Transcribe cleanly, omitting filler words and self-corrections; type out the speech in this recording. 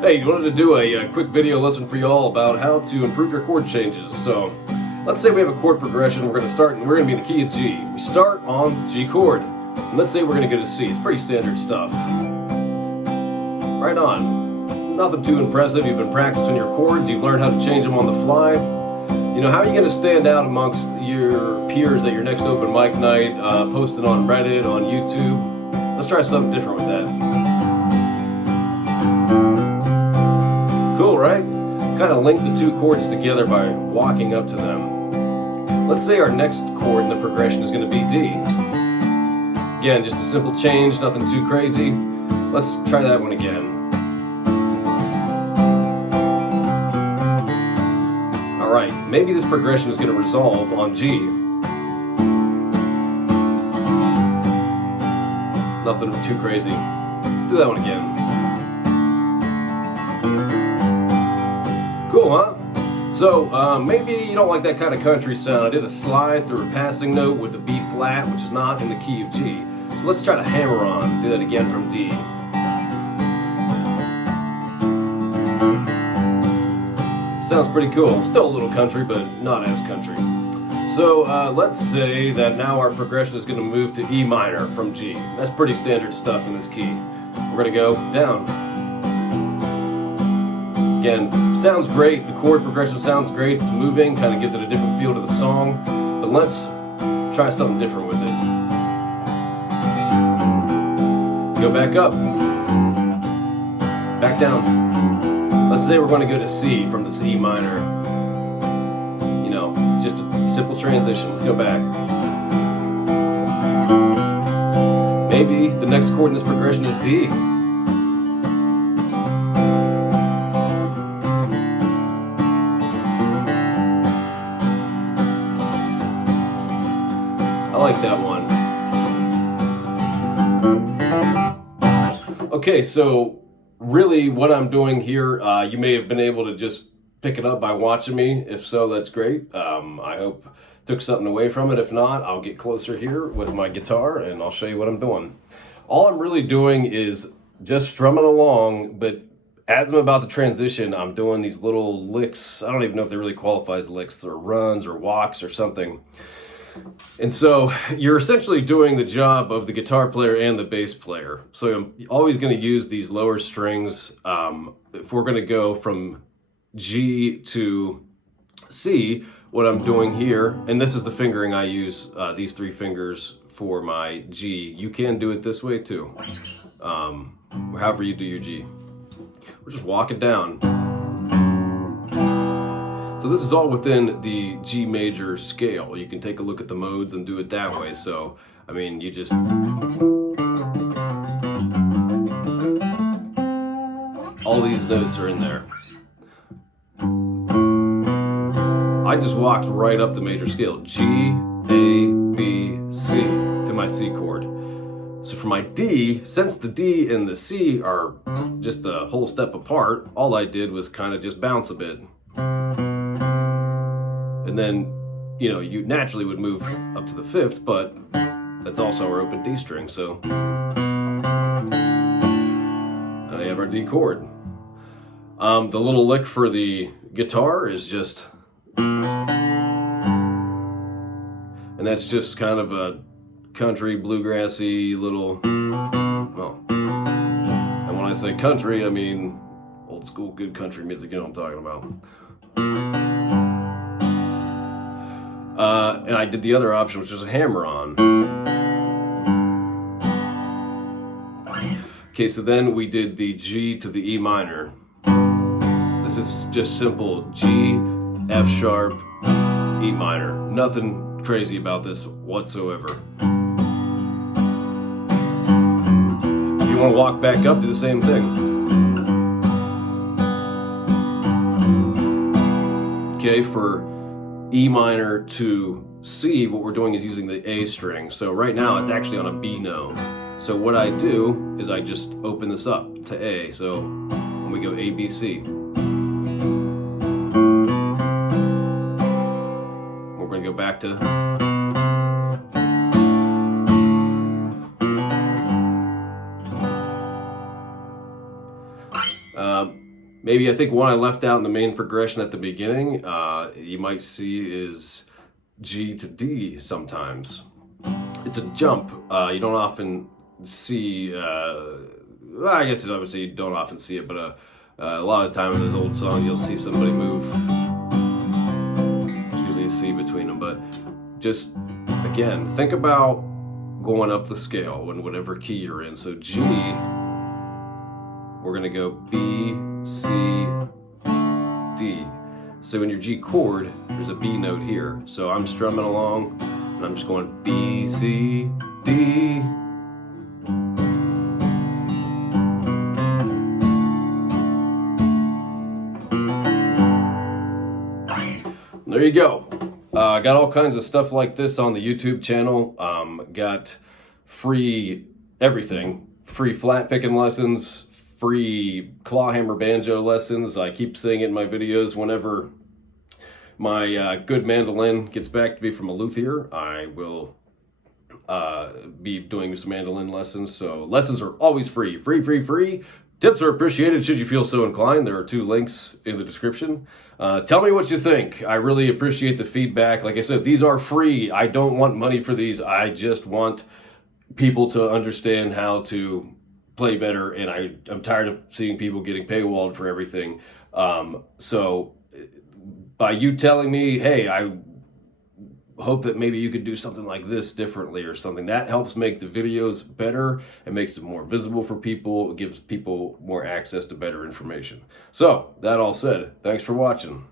Hey, wanted to do a quick video lesson for y'all about how to improve your chord changes. So, let's say we have a chord progression. We're going to start, and we're going to be in the key of G. We start on G chord. And let's say we're going to go to C. It's pretty standard stuff. Right on. Nothing too impressive. You've been practicing your chords. You've learned how to change them on the fly. You know, how are you going to stand out amongst your peers at your next open mic night, posted on Reddit, on YouTube? Let's try something different with that. Cool, right? Kind of link the two chords together by walking up to them. Let's say our next chord in the progression is going to be D. Again, just a simple change, nothing too crazy. Let's try that one again. Alright, maybe this progression is going to resolve on G. Nothing too crazy. Let's do that one again. Cool, huh? So, maybe you don't like that kind of country sound. I did a slide through a passing note with a B flat, which is not in the key of G. So let's try to hammer on. Do that again from D. Sounds pretty cool. Still a little country, but not as country. So, let's say that now our progression is going to move to E minor from G. That's pretty standard stuff in this key. We're going to go down. Again, sounds great, the chord progression sounds great, it's moving, kind of gives it a different feel to the song, but let's try something different with it. Go back up, back down. Let's say we're going to go to C from this E minor. You know, just a simple transition. Let's go back. Maybe the next chord in this progression is D. I like that one. Okay, so really what I'm doing here, you may have been able to just pick it up by watching me. If so, that's great. I hope took something away from it. If not, I'll get closer here with my guitar and I'll show you what I'm doing. All I'm really doing is just strumming along, but as I'm about to transition, I'm doing these little licks. I don't even know if they really qualify as licks or runs or walks or something. And so you're essentially doing the job of the guitar player and the bass player. So I'm always going to use these lower strings. If we're going to go from G to C, what I'm doing here, and this is the fingering I use, these three fingers for my G. You can do it this way too, however you do your G. We're just walking down. So this is all within the G major scale. You can take a look at the modes and do it that way. So, I mean, you just... all these notes are in there. I just walked right up the major scale. G, A, B, C to my C chord. So for my D, since the D and the C are just a whole step apart, all I did was kind of just bounce a bit. And then, you know, you naturally would move up to the fifth, but that's also our open D string, so. Now we have our D chord. The little lick for the guitar is just, and that's just kind of a country, bluegrassy little, well, and when I say country, I mean old school good country music, you know what I'm talking about. And I did the other option, which was a hammer on. Okay, so then we did the G to the E minor. This is just simple G, F sharp, E minor. Nothing crazy about this whatsoever. If you want to walk back up, do the same thing. Okay, for E minor to C, what we're doing is using the A string. So right now it's actually on a B note. So what I do is I just open this up to A. So when we go A, B, C. We're going to go back to Maybe I think one I left out in the main progression at the beginning, you might see is G to D sometimes. It's a jump. You don't often see, well, I guess I would say you don't often see it, but a lot of the time in those old songs you'll see somebody move. Usually you see between them, but just, again, think about going up the scale in whatever key you're in. So G, we're gonna go B, C, D. So in your G chord, there's a B note here. So I'm strumming along, and I'm just going B, C, D. There you go. Got all kinds of stuff like this on the YouTube channel. Got free everything. Free flat picking lessons, free clawhammer banjo lessons. I keep saying it in my videos. Whenever my good mandolin gets back to me from a luthier, I will be doing some mandolin lessons. So lessons are always free. Free. Tips are appreciated should you feel so inclined. There are 2 links in the description. Tell me what you think. I really appreciate the feedback. Like I said, these are free. I don't want money for these. I just want people to understand how to play better, and I'm tired of seeing people getting paywalled for everything. So by you telling me, hey, I hope that maybe you could do something like this differently or something, that helps make the videos better. It makes it more visible for people. It gives people more access to better information. So that all said, thanks for watching.